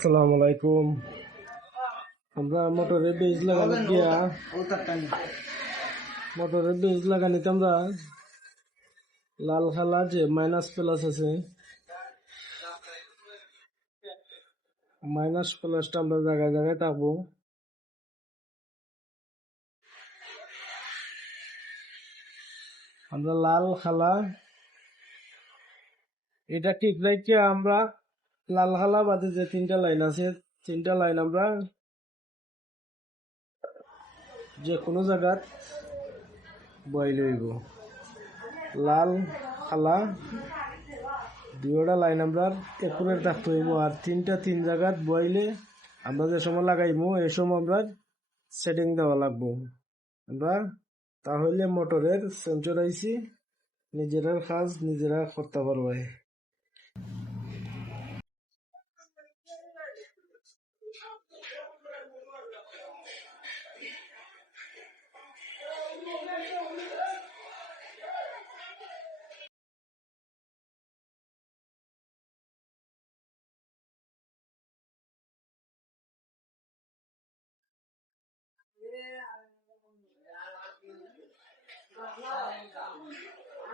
আসসালামু আলাইকুম। আমরা মোটরে বীজ লাগানো গিয়া মোটরে বীজ লাগানিতে আমরা লাল খালা যে মাইনাস প্লাস আছে মাইনাস প্লাসটা আমরা জায়গায় জায়গায় থাকব আমরা লাল খালা, এটা ঠিক রাখে আমরা লাল খালা বাদে যে তিনটা লাইন আছে, তিনটা লাইন আমরা যে কোনো জায়গাত বই লইব। লাল খালা দুইটা লাইন আমরা একুরের থাকতে হইব আর তিনটা তিন জায়গাত বইলে আমরা যে সময় লাগাইবো এই সময় আমরা সেটিং দেওয়া লাগবো। আমরা তাহলে মোটরের সেন্সর আইসি নিজেরা কাজ, নিজেরা করতে পারবে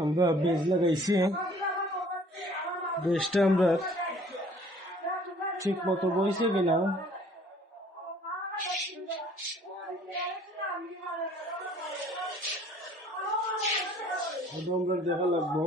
আমরা বীজ লাগাইছি বীজটা আমরা ঠিক মতো বইছে কিনা? আমরা দেখা লাগবো।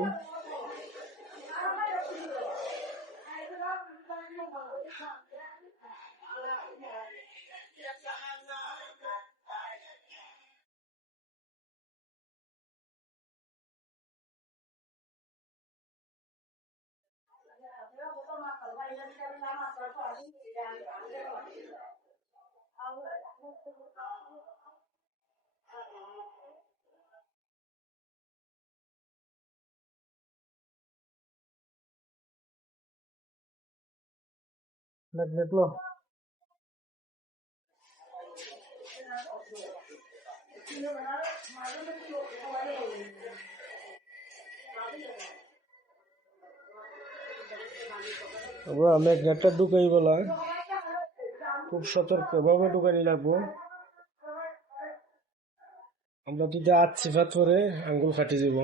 let low Thank you. আমরা ম্যাগনেটটা ঢুকাই বলা। খুব সতর্ক ভাবে ঢুকানি লাগবো আমরা যদি আজ সিফাত করে আঙ্গুল কাটি যাব